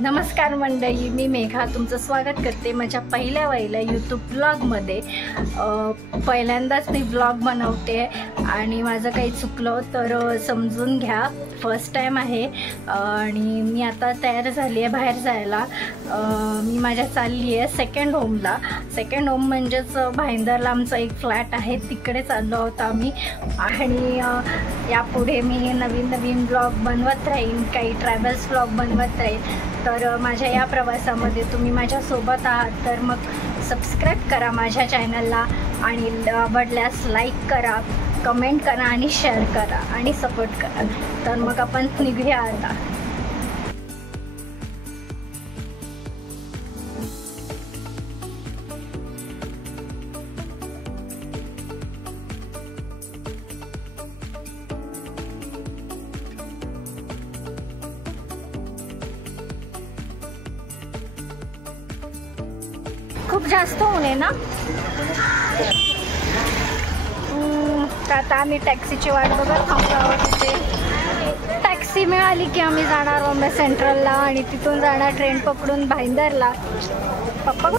नमस्कार मंडळी, मी मेघा तुमचं स्वागत करते माझ्या पहिल्या यूट्यूब ब्लॉगमध्ये। पहिल्यांदाच मी ब्लॉग बनवते आणि माझं काही चुकलं तर समजून घ्या। फर्स्ट टाइम आहे आणि मी आता तयार झाली आहे बाहेर जायला। मी माझ्या चालली आहे सेकंड होमला। सेकंड होम म्हणजेच भाईंदरला आमचा एक फ्लॅट आहे, तिकडे चाललो आहोत आम्ही। आणि यापुढे मी नवीन ब्लॉग बनवत राहीन, काही ट्रॅव्हल्स ब्लॉग बनवत राहीन। तर माझ्या या प्रवासामध्ये तुम्ही माझ्यासोबत आहात तर मग सबस्क्राईब करा माझ्या चॅनलला आणि आवडल्यास लाईक करा, कमेंट करा आणि शेअर करा आणि सपोर्ट करा। तर मग आपण निघूया आता। खूप जास्त ऊन आहे ना, आता आम्ही टॅक्सीची वाट बघत थांबलो आहोत। तिथे टॅक्सी मिळाली की आम्ही जाणार बॉम्बे सेंट्रलला आणि तिथून जाणार ट्रेन पकडून भाईंदरला। पप्पा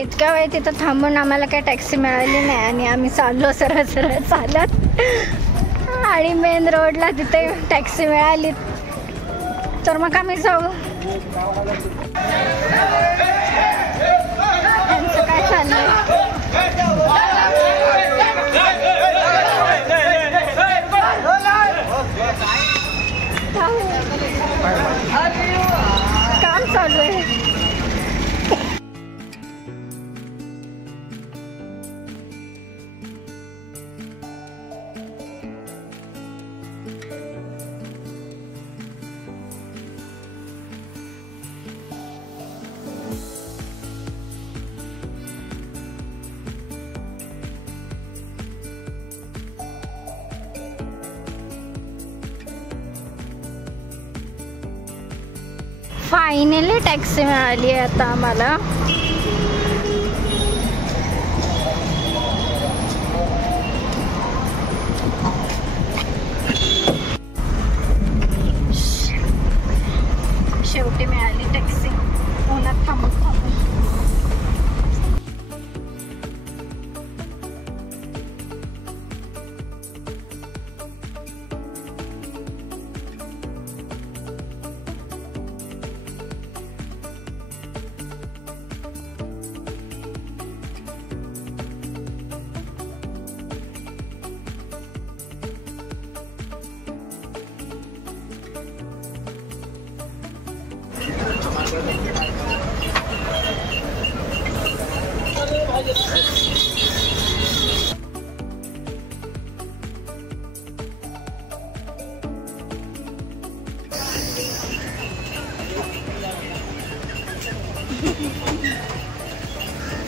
इतक्या वेळ तिथं थांबून आम्हाला काही टॅक्सी मिळाली नाही आणि आम्ही चाललो सरळ चालत आणि मेन रोडला तिथे टॅक्सी मिळाली तर मग आम्ही जाऊ। त्यांचं काय चाललंय? काम चालू आहे। फायनली टॅक्सी मिळाली आहे आता आम्हाला। शेवटी मिळाली टॅक्सी उन्हात थांबून।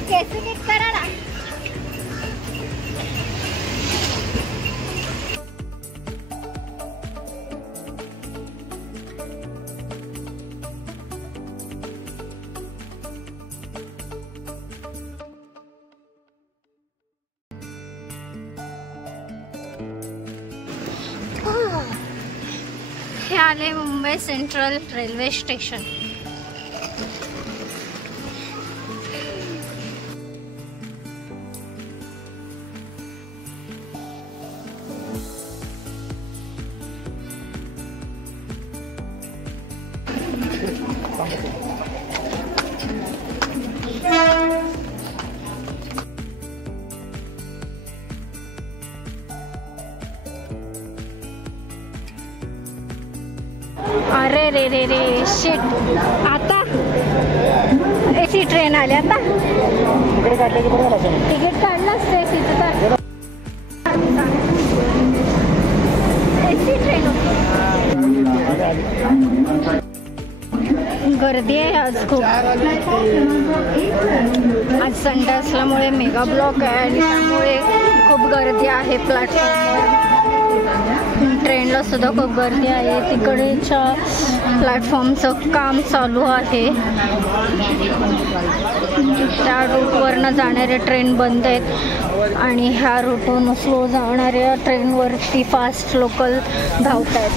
कैसे नीट करा ना। हे आले मुंबई सेंट्रल रेल्वे स्टेशन। अरे रे रे रे शिट, आता एसी ट्रेन आली। आता तिकीट काढलं असतं एसीचं तर एसी ट्रेन होती। गर्दी आहे आज खूप। आज संडे असल्यामुळे मेगा ब्लॉक आहे आणि त्यामुळे खूप गर्दी आहे प्लॅटफॉर्मवर। ट्रेनला साईडला सुद्धा खूप गर्दी आहे. तिकडच्या प्लॅटफॉर्मचं काम चालू आहे. त्या रूटवरनं जाणारे ट्रेन बंद आहेत आणि ह्या रूटवरून स्लो जाणाऱ्या ट्रेनवरती फास्ट लोकल धावत आहेत.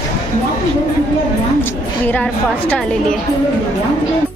विरार फास्ट आलेली आहे.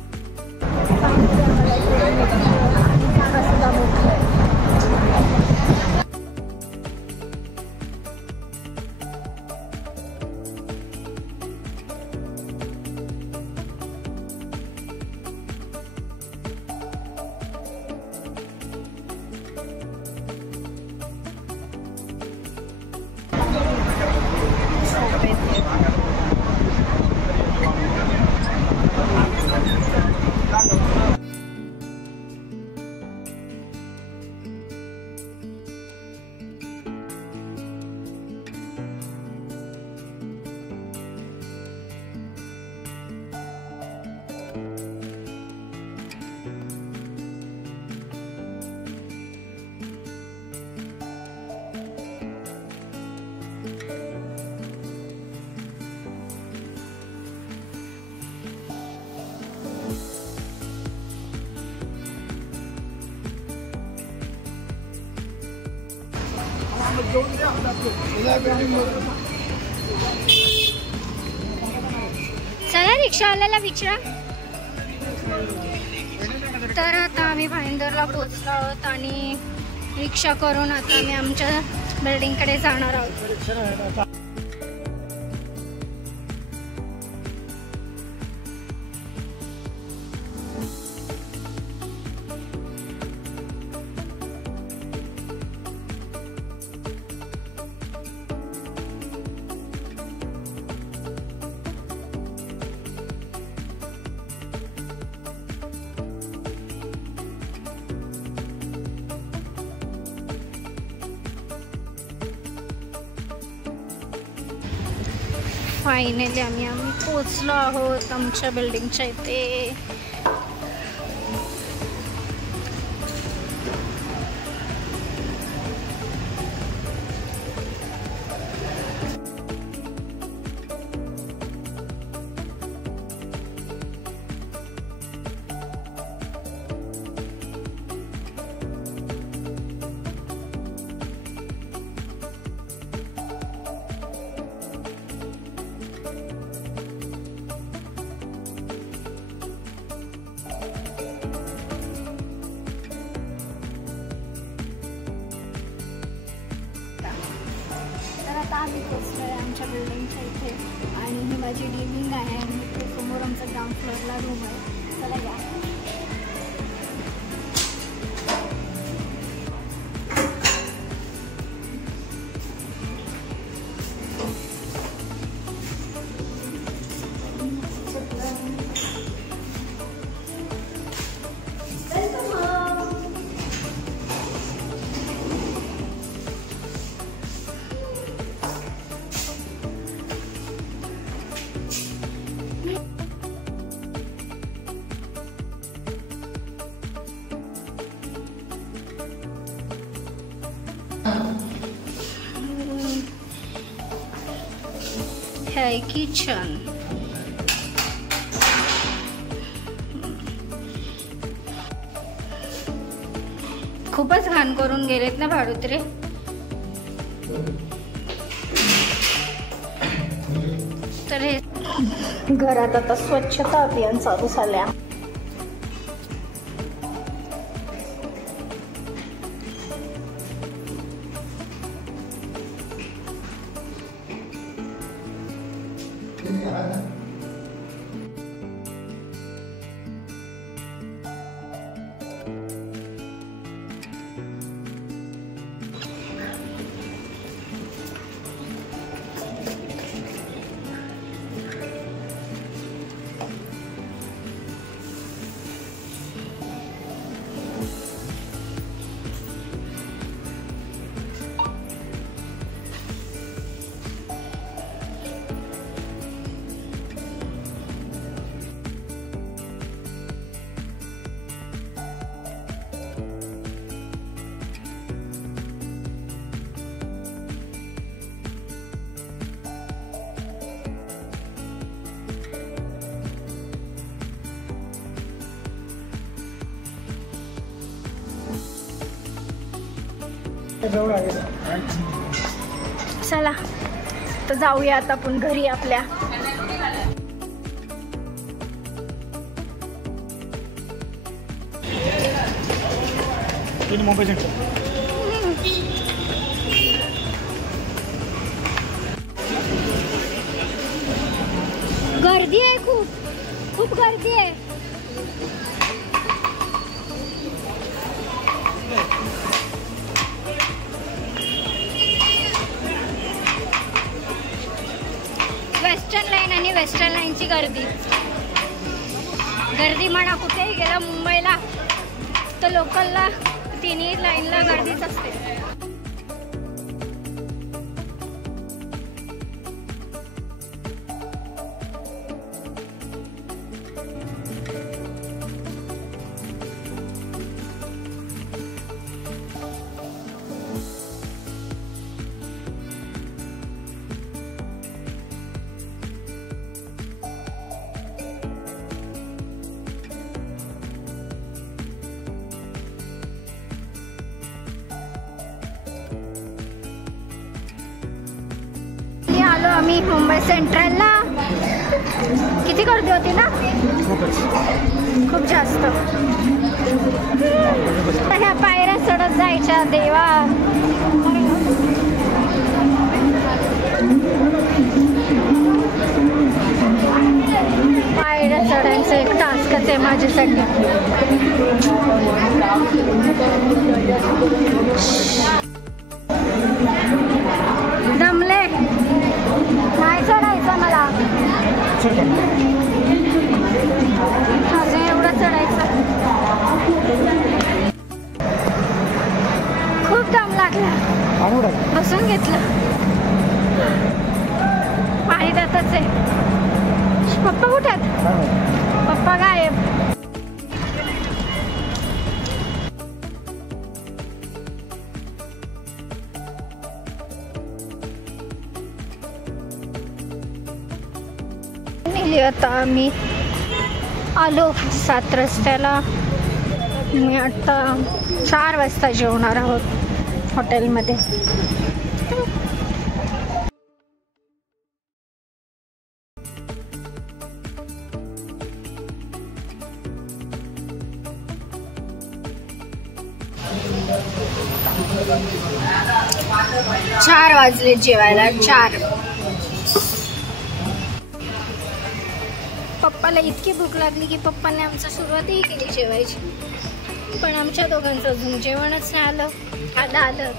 चला रिक्षावाल्याला विचारा. तर आता आम्ही भाईंदरला पोहोचलो आहोत आणि रिक्षा करून आता आम्ही आमच्या बिल्डिंगकडे जाणार आहोत. फायनली आम्ही पोहोचलो आहोत आमच्या बिल्डिंगच्या इथे. आम्ही पोचलो आहे आमच्या बिल्डिंगच्या इथे आणि ही माझी लिव्हिंग आहे आणि इथे समोर आमचा ग्राउंड फ्लोअरला रूम आहे. चला या. है किचन. खूपच घाण करून गेलेत ना भाडुत्रे. तर हे घरात आता स्वच्छता अभियान चालू झाल्या. चला तर जाऊया आता आपण घरी आपल्या. गर्दी आहे, खूप गर्दी आहे. वेस्टर्न लाईन आणि वेस्टर्न लाईनची गर्दी म्हणा, कुठेही गेला मुंबईला तर लोकलला तिन्ही लाईनला गर्दीच असते. आलो आम्ही मुंबई सेंट्रलला. किती गर्दी होती ना, खूप जास्त. ह्या पायऱ्या चढत जायच्या देवा. पायऱ्या चढायचं एक टास्कच आहे माझ्यासाठी. दमले नाही चढायचं मला, अजून एवढं चढायचं. खूप दम लागला, बसून घेतलं. पाणी देतच आहे. पप्पा कुठे आहेत? पप्पा गायब. आता आम्ही आलो 7 रस्त्याला. मी आता 4 वाजता जेवणार आहोत हॉटेलमध्ये. चार वाजले जेवायला. 4. पप्पाला इतकी भूक लागली की पप्पाने आमचं सुरुवातही केली जेवायची, पण आमच्या दोघांचं अजून जेवणच नाही आलं. आलं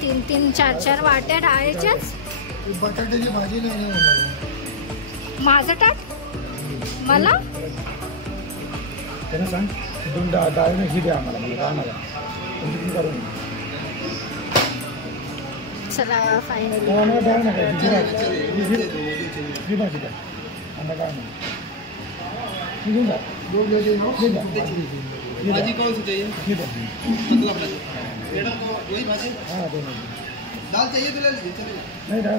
3-3, 4-4 वाट्या डाळीच्याच. बटाट्याची भाजी नाही होणार. माझं टाक मला त्यांना सांग, 2 डाळीने ही द्या आम्हाला. मला आम्हाला करून. चला फायनली भाजी कौन सी चाहिए? मतलब वही भाजी, दाल चाहिए तो ले लीजिए, चलेगा.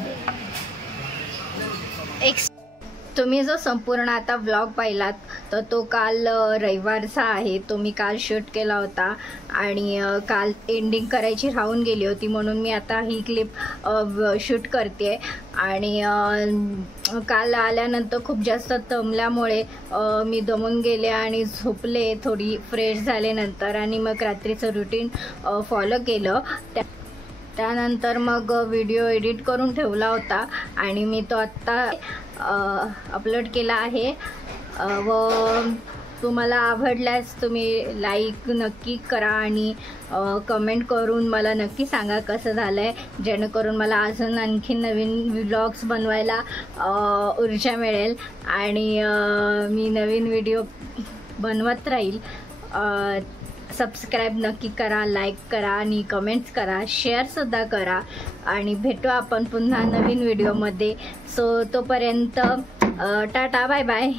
तुम्ही जो संपूर्ण आता व्लॉग पाहिलात तर तो काल रविवारचा आहे. तो मी काल शूट केला होता आणि काल एंडिंग करायची राहून गेली होती, म्हणून मी आता ही क्लिप शूट करते. आणि काल आल्यानंतर खूप जास्त दमल्यामुळे मी दमून गेले आणि झोपले थोडी फ्रेश झाल्यानंतर. आणि मग रात्रीचं रुटीन फॉलो केलं. त्यानंतर मग व्हिडिओ एडिट करून ठेवला होता आणि मी तो आत्ता अपलोड केला आहे. व तुम्हाला आवडल्यास तुम्ही लाईक नक्की करा आणि कमेंट करून मला नक्की सांगा कसं झालं आहे, जेणेकरून मला अजून आणखी नवीन व्लॉग्स बनवायला ऊर्जा मिळेल आणि मी नवीन व्हिडिओ बनवत राहील. सबस्क्राईब नक्की करा, लाईक करा आणि कमेंट्स करा, शेअरसुद्धा करा. आणि भेटू आपण पुन्हा नवीन व्हिडिओमध्ये. सो तोपर्यंत टाटा, बाय बाय.